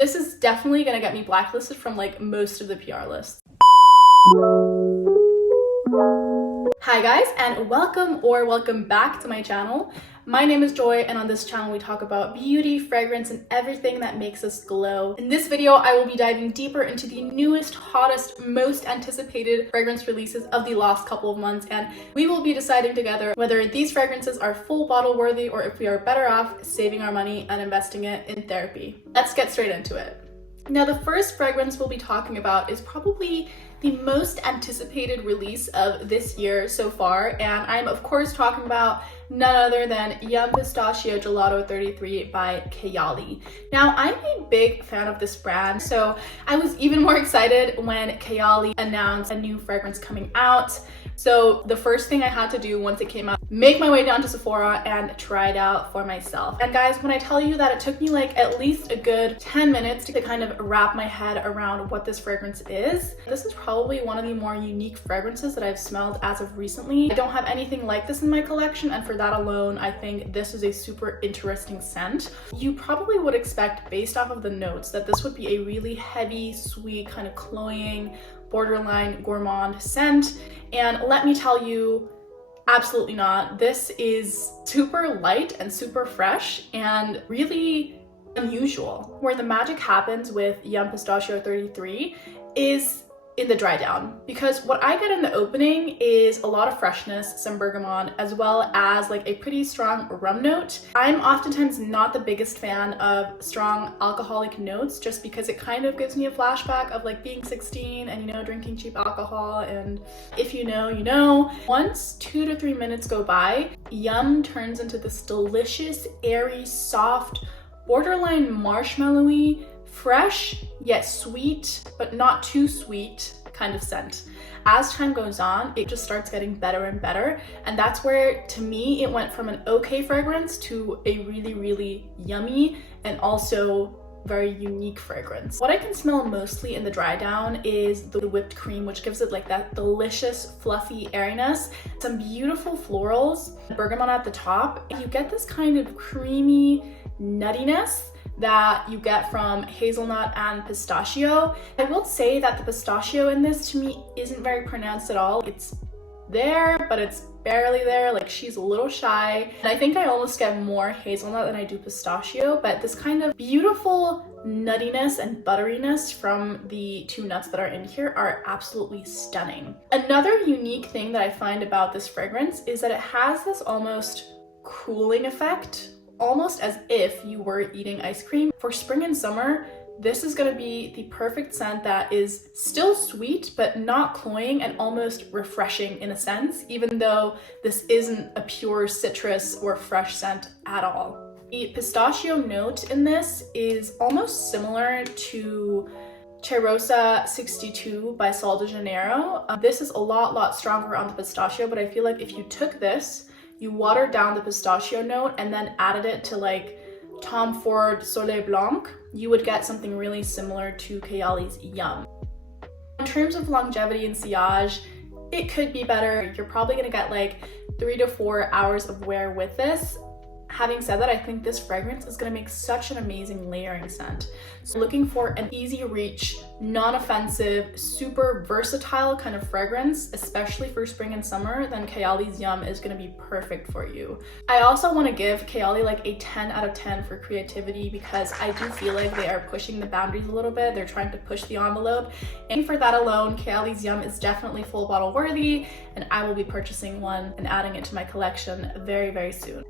This is definitely gonna get me blacklisted from like most of the PR lists. Hi guys, and welcome back to my channel. My name is Joy, and on this channel we talk about beauty, fragrance, and everything that makes us glow. In this video, I will be diving deeper into the newest, hottest, most anticipated fragrance releases of the last couple of months, and we will be deciding together whether these fragrances are full bottle worthy or if we are better off saving our money and investing it in therapy. Let's get straight into it. Now, the first fragrance we'll be talking about is probably the most anticipated release of this year so far, and I'm of course talking about none other than Yum Pistachio Gelato 33 by Kayali. Now, I'm a big fan of this brand, so I was even more excited when Kayali announced a new fragrance coming out. So the first thing I had to do once it came out, make my way down to Sephora and try it out for myself. And guys, when I tell you that it took me like at least a good 10 minutes to kind of wrap my head around what this fragrance is, this is probably one of the more unique fragrances that I've smelled as of recently. I don't have anything like this in my collection, and for that alone, I think this is a super interesting scent. You probably would expect, based off of the notes, that this would be a really heavy, sweet, kind of cloying, borderline gourmand scent, and let me tell you, absolutely not. This is super light and super fresh and really unusual. Where the magic happens with Yum Pistachio 33 is in the dry down, because what I get in the opening is a lot of freshness, some bergamot, as well as like a pretty strong rum note. I'm oftentimes not the biggest fan of strong alcoholic notes, just because it kind of gives me a flashback of like being 16 and, you know, drinking cheap alcohol, and if you know, you know. Once 2 to 3 minutes go by, Yum turns into this delicious, airy, soft, borderline marshmallowy, fresh yet sweet, but not too sweet kind of scent. As time goes on, it just starts getting better and better, and that's where, to me, it went from an okay fragrance to a really, really yummy and also very unique fragrance. What I can smell mostly in the dry down is the whipped cream, which gives it like that delicious, fluffy airiness, some beautiful florals, bergamot at the top. You get this kind of creamy nuttiness that you get from hazelnut and pistachio. I will say that the pistachio in this, to me, isn't very pronounced at all. It's there, but it's barely there. Like, she's a little shy. And I think I almost get more hazelnut than I do pistachio, but this kind of beautiful nuttiness and butteriness from the two nuts that are in here are absolutely stunning. Another unique thing that I find about this fragrance is that it has this almost cooling effect, almost as if you were eating ice cream. For spring and summer, this is gonna be the perfect scent that is still sweet, but not cloying, and almost refreshing in a sense, even though this isn't a pure citrus or fresh scent at all. The pistachio note in this is almost similar to Cheirosa 62 by Sol de Janeiro. This is a lot stronger on the pistachio, but I feel like if you took this, you watered down the pistachio note and then added it to like Tom Ford Soleil Blanc, you would get something really similar to Kayali's Yum. In terms of longevity and sillage, it could be better. You're probably gonna get like 3 to 4 hours of wear with this. Having said that, I think this fragrance is gonna make such an amazing layering scent. So looking for an easy reach, non-offensive, super versatile kind of fragrance, especially for spring and summer, then Kayali's Yum is gonna be perfect for you. I also wanna give Kayali like a 10 out of 10 for creativity, because I do feel like they are pushing the boundaries a little bit. They're trying to push the envelope. And for that alone, Kayali's Yum is definitely full bottle worthy, and I will be purchasing one and adding it to my collection very, very soon.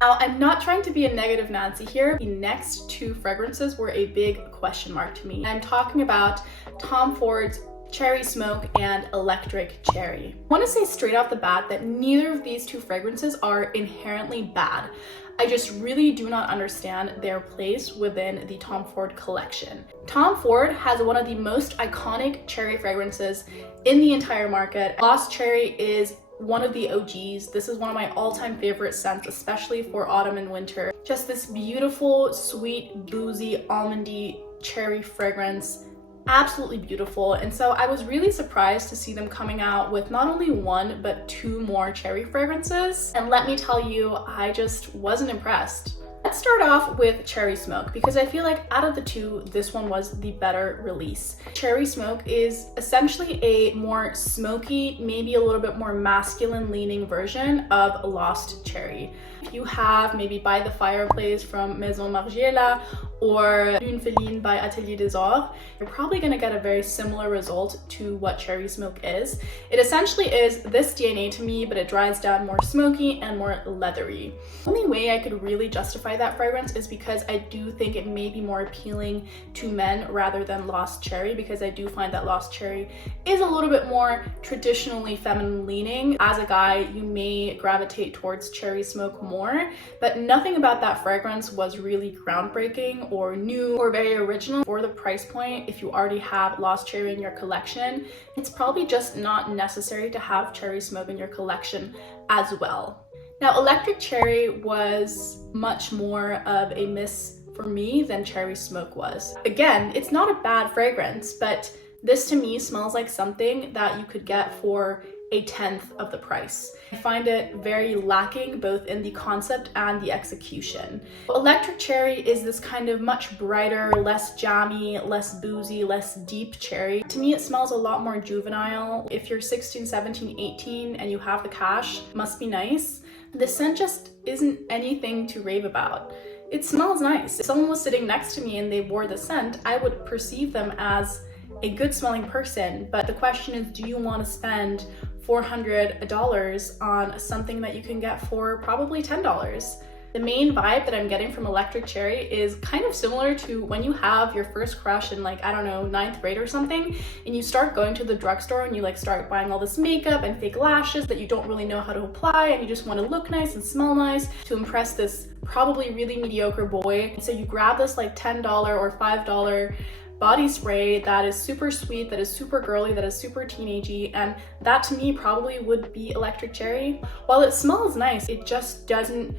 Now, I'm not trying to be a negative Nancy here. The next two fragrances were a big question mark to me. I'm talking about Tom Ford's Cherry Smoke and Electric Cherry. I want to say straight off the bat that neither of these two fragrances are inherently bad. I just really do not understand their place within the Tom Ford collection. Tom Ford has one of the most iconic cherry fragrances in the entire market. Lost Cherry is one of the OGs. This is one of my all-time favorite scents, especially for autumn and winter. Just this beautiful, sweet, boozy, almondy cherry fragrance. Absolutely beautiful. And so I was really surprised to see them coming out with not only one, but two more cherry fragrances. And let me tell you, I just wasn't impressed. let's start off with Cherry Smoke because I feel like out of the two, this one was the better release. Cherry Smoke is essentially a more smoky, maybe a little bit more masculine leaning version of Lost Cherry. If you have maybe By the Fireplace from Maison Margiela or Une Féline by Atelier des Ors, you're probably going to get a very similar result to what Cherry Smoke is. It essentially is this DNA to me, but it dries down more smoky and more leathery. The only way I could really justify that fragrance is because I do think it may be more appealing to men rather than Lost Cherry, because I do find that Lost Cherry is a little bit more traditionally feminine leaning. As a guy, you may gravitate towards Cherry Smoke more, but nothing about that fragrance was really groundbreaking or new or very original. For the price point, if you already have Lost Cherry in your collection, it's probably just not necessary to have Cherry Smoke in your collection as well. Now, Electric Cherry was much more of a miss for me than Cherry Smoke was. Again, it's not a bad fragrance, but this to me smells like something that you could get for a tenth of the price. I find it very lacking both in the concept and the execution. Electric Cherry is this kind of much brighter, less jammy, less boozy, less deep cherry. To me, it smells a lot more juvenile. If you're 16, 17, 18 and you have the cash, must be nice. The scent just isn't anything to rave about. It smells nice. If someone was sitting next to me and they wore the scent, I would perceive them as a good smelling person. But the question is, do you want to spend $400 on something that you can get for probably $10? The main vibe that I'm getting from Electric Cherry is kind of similar to when you have your first crush in, like, I don't know, 9th grade or something, and you start going to the drugstore and you like start buying all this makeup and fake lashes that you don't really know how to apply, and you just want to look nice and smell nice to impress this probably really mediocre boy. So you grab this like $10 or $5 body spray that is super sweet, that is super girly, that is super teenagey, and that to me probably would be Electric Cherry. While it smells nice, it just doesn't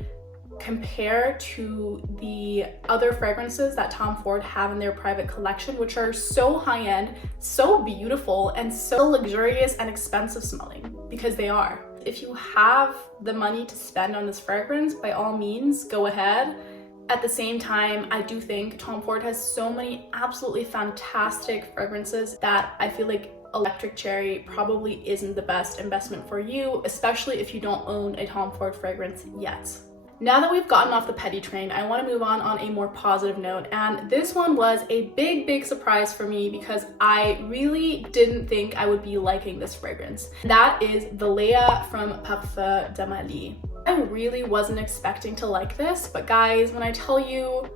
compare to the other fragrances that Tom Ford have in their private collection, which are so high-end, so beautiful, and so luxurious and expensive smelling, because they are. If you have the money to spend on this fragrance, by all means, go ahead. At the same time, I do think Tom Ford has so many absolutely fantastic fragrances that I feel like Electric Cherry probably isn't the best investment for you, especially if you don't own a Tom Ford fragrance yet. Now that we've gotten off the petty train, I want to move on a more positive note, and this one was a big surprise for me because I really didn't think I would be liking this fragrance. That is Valaya from Parfums de Mali. I really wasn't expecting to like this, but guys, when I tell you,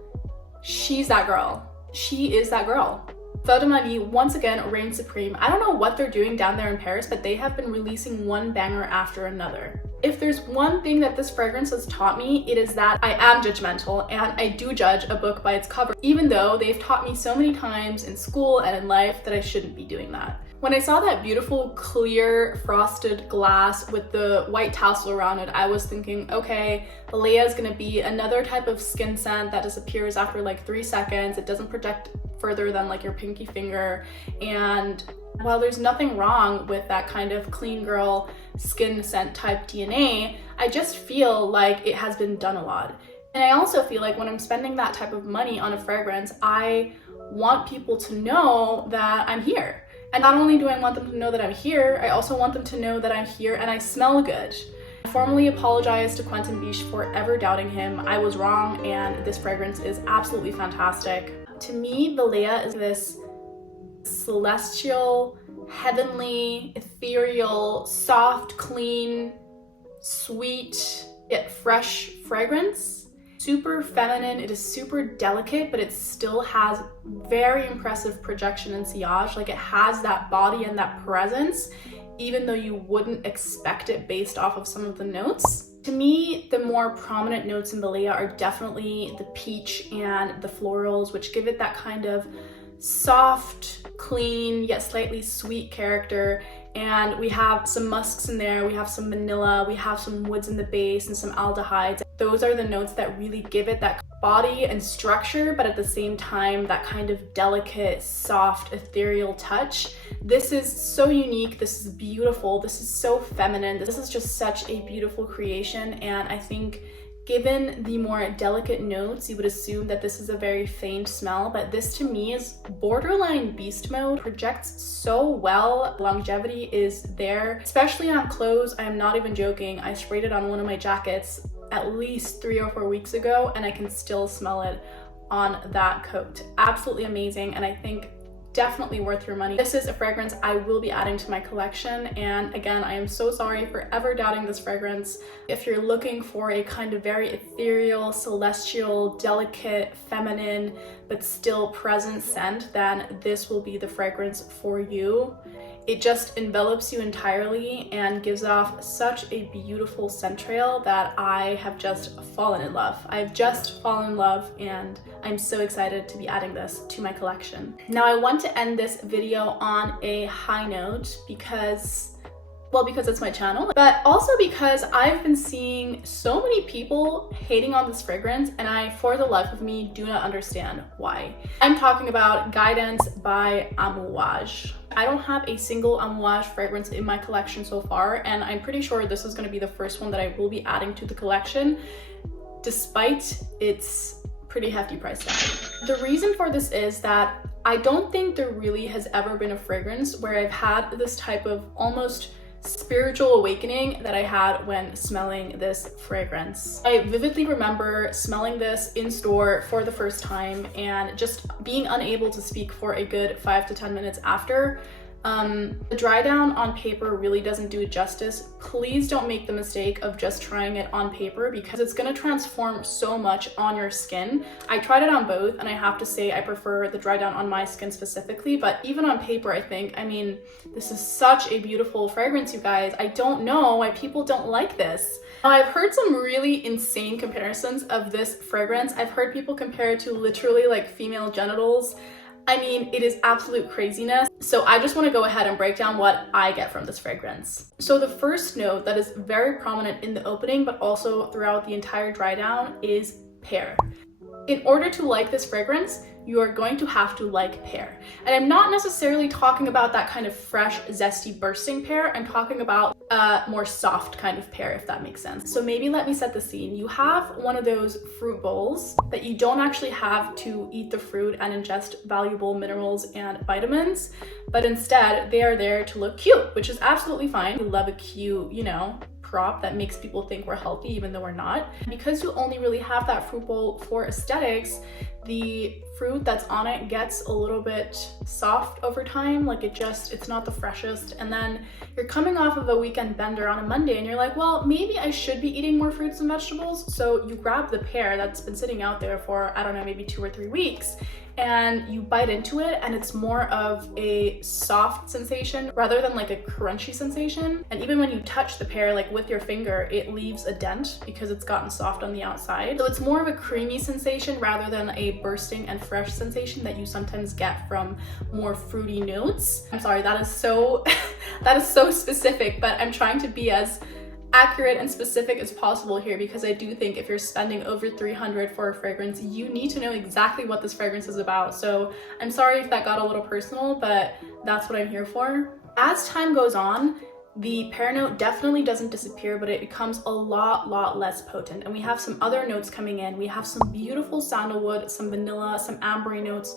she's that girl. She is that girl. Parfums de Mali once again reigns supreme. I don't know what they're doing down there in Paris, but they have been releasing one banger after another. If there's one thing that this fragrance has taught me, it is that I am judgmental and I do judge a book by its cover, even though they've taught me so many times in school and in life that I shouldn't be doing that. When I saw that beautiful clear frosted glass with the white tassel around it, I was thinking, okay, Valaya is gonna be another type of skin scent that disappears after like 3 seconds. It doesn't project further than like your pinky finger. And while there's nothing wrong with that kind of clean girl skin scent type DNA, I just feel like it has been done a lot. And I also feel like when I'm spending that type of money on a fragrance, I want people to know that I'm here. And not only do I want them to know that I'm here, I also want them to know that I'm here and I smell good. I formally apologize to Quentin Biche for ever doubting him. I was wrong, and this fragrance is absolutely fantastic. To me, Valaya is this celestial, heavenly, ethereal, soft, clean, sweet, yet fresh fragrance. Super feminine, it is super delicate, but it still has very impressive projection and sillage. Like, it has that body and that presence, even though you wouldn't expect it based off of some of the notes. To me, the more prominent notes in Valaya are definitely the peach and the florals, which give it that kind of soft, clean, yet slightly sweet character. And we have some musks in there, we have some vanilla, we have some woods in the base and some aldehydes. Those are the notes that really give it that body and structure, but at the same time, that kind of delicate, soft, ethereal touch. This is so unique, this is beautiful, this is so feminine, this is just such a beautiful creation, and I think Given the more delicate notes, you would assume that this is a very faint smell, but this to me is borderline beast mode. Projects so well. Longevity is there, especially on clothes. I am not even joking. I sprayed it on one of my jackets at least 3 or 4 weeks ago, and I can still smell it on that coat. Absolutely amazing, and I think definitely worth your money. This is a fragrance I will be adding to my collection, and again, I am so sorry for ever doubting this fragrance. If you're looking for a kind of very ethereal, celestial, delicate, feminine, but still present scent, then this will be the fragrance for you. It just envelops you entirely and gives off such a beautiful scent trail that I have just fallen in love. I've just fallen in love, and I'm so excited to be adding this to my collection. Now I want to end this video on a high note because it's my channel, but also because I've been seeing so many people hating on this fragrance, and I, for the life of me, do not understand why. I'm talking about Guidance by Amouage. I don't have a single Amouage fragrance in my collection so far, and I'm pretty sure this is going to be the first one that I will be adding to the collection, despite its pretty hefty price tag. The reason for this is that I don't think there really has ever been a fragrance where I've had this type of almost spiritual awakening that I had when smelling this fragrance. I vividly remember smelling this in store for the first time and just being unable to speak for a good 5 to 10 minutes after. The dry down on paper really doesn't do it justice. Please don't make the mistake of just trying it on paper because it's going to transform so much on your skin. I tried it on both, and I have to say I prefer the dry down on my skin specifically, but even on paper, I mean, this is such a beautiful fragrance, you guys. I don't know why people don't like this. Now, I've heard some really insane comparisons of this fragrance. I've heard people compare it to literally like female genitals. I mean, it is absolute craziness. So I just want to go ahead and break down what I get from this fragrance. So the first note that is very prominent in the opening, but also throughout the entire dry down, is pear. In order to like this fragrance, you are going to have to like pear. And I'm not necessarily talking about that kind of fresh, zesty, bursting pear. I'm talking about a more soft kind of pear, if that makes sense. So maybe let me set the scene. You have one of those fruit bowls that you don't actually have to eat the fruit and ingest valuable minerals and vitamins, but instead they are there to look cute, which is absolutely fine. We love a cute, prop that makes people think we're healthy even though we're not. Because you only really have that fruit bowl for aesthetics, the fruit that's on it gets a little bit soft over time. Like it's not the freshest. And then you're coming off of a weekend bender on a Monday and you're like, well, maybe I should be eating more fruits and vegetables. So you grab the pear that's been sitting out there for, I don't know, maybe 2 or 3 weeks, and you bite into it, and it's more of a soft sensation rather than like a crunchy sensation. And even when you touch the pear, like with your finger, it leaves a dent because it's gotten soft on the outside. So it's more of a creamy sensation rather than a bursting and fresh sensation that you sometimes get from more fruity notes. I'm sorry, that is so that is so specific, but I'm trying to be as accurate and specific as possible here because I do think if you're spending over $300 for a fragrance, you need to know exactly what this fragrance is about. So I'm sorry if that got a little personal, but that's what I'm here for. As time goes on, the pear note definitely doesn't disappear, but it becomes a lot less potent. And we have some other notes coming in. We have some beautiful sandalwood, some vanilla, some ambery notes,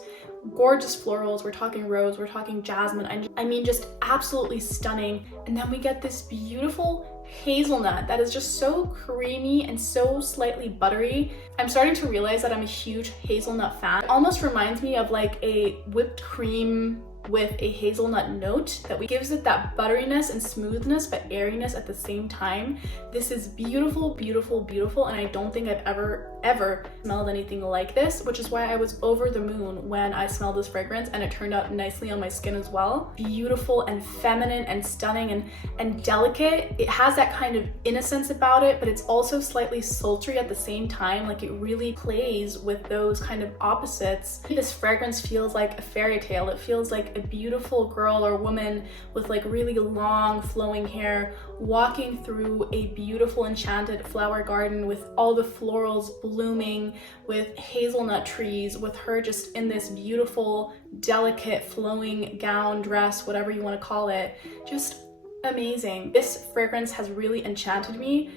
gorgeous florals. We're talking rose, we're talking jasmine. I mean, just absolutely stunning. And then we get this beautiful hazelnut that is just so creamy and so slightly buttery. I'm starting to realize that I'm a huge hazelnut fan. It almost reminds me of like a whipped cream with a hazelnut note that gives it that butteriness and smoothness but airiness at the same time. This is beautiful, and I don't think I've ever smelled anything like this, which is why I was over the moon when I smelled this fragrance, and it turned out nicely on my skin as well. Beautiful and feminine and stunning and delicate. It has that kind of innocence about it, but it's also slightly sultry at the same time. Like, it really plays with those kind of opposites. This fragrance feels like a fairy tale. It feels like a beautiful girl or woman with like really long flowing hair walking through a beautiful enchanted flower garden with all the florals blooming, with hazelnut trees, with her just in this beautiful, delicate, flowing gown, dress, whatever you want to call it. Just amazing. This fragrance has really enchanted me.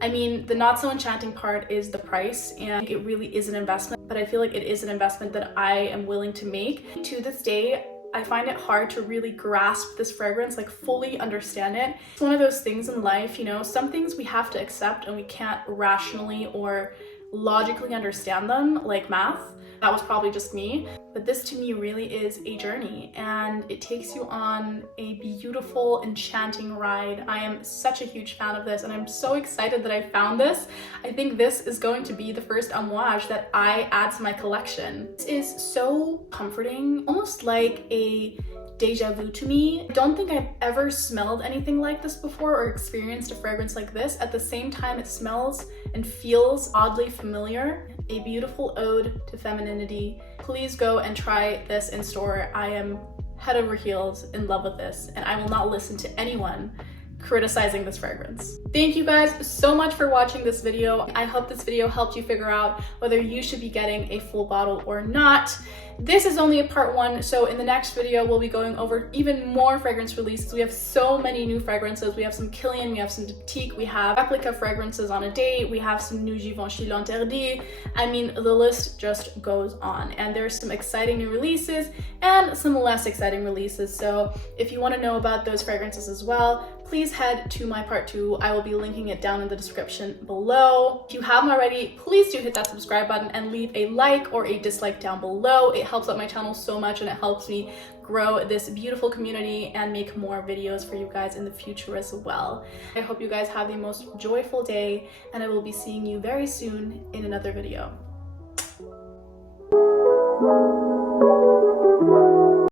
I mean, the not so enchanting part is the price, and it really is an investment, but I feel like it is an investment that I am willing to make. To this day, I find it hard to really grasp this fragrance, like fully understand it. It's one of those things in life, you know, some things we have to accept and we can't rationally or logically understand them, like math. That was probably just me, but this to me really is a journey, and it takes you on a beautiful, enchanting ride. I am such a huge fan of this, and I'm so excited that I found this. I think this is going to be the first Amouage that I add to my collection. This is so comforting, almost like a deja vu to me. I don't think I've ever smelled anything like this before or experienced a fragrance like this. At the same time, it smells and feels oddly familiar. A beautiful ode to femininity. Please go and try this in store. I am head over heels in love with this, and I will not listen to anyone criticizing this fragrance. Thank you guys so much for watching this video. I hope this video helped you figure out whether you should be getting a full bottle or not. This is only a part one, so in the next video we'll be going over even more fragrance releases. We have so many new fragrances. We have some Kilian, we have some Boutique, we have replica fragrances on a date, we have some new Givenchy L'Interdit. I mean, the list just goes on, and there's some exciting new releases and some less exciting releases. So if you want to know about those fragrances as well, please head to my part 2. I will be linking it down in the description below. If you haven't already, please do hit that subscribe button and leave a like or a dislike down below. It helps out my channel so much, and it helps me grow this beautiful community and make more videos for you guys in the future as well. I hope you guys have the most joyful day, and I will be seeing you very soon in another video.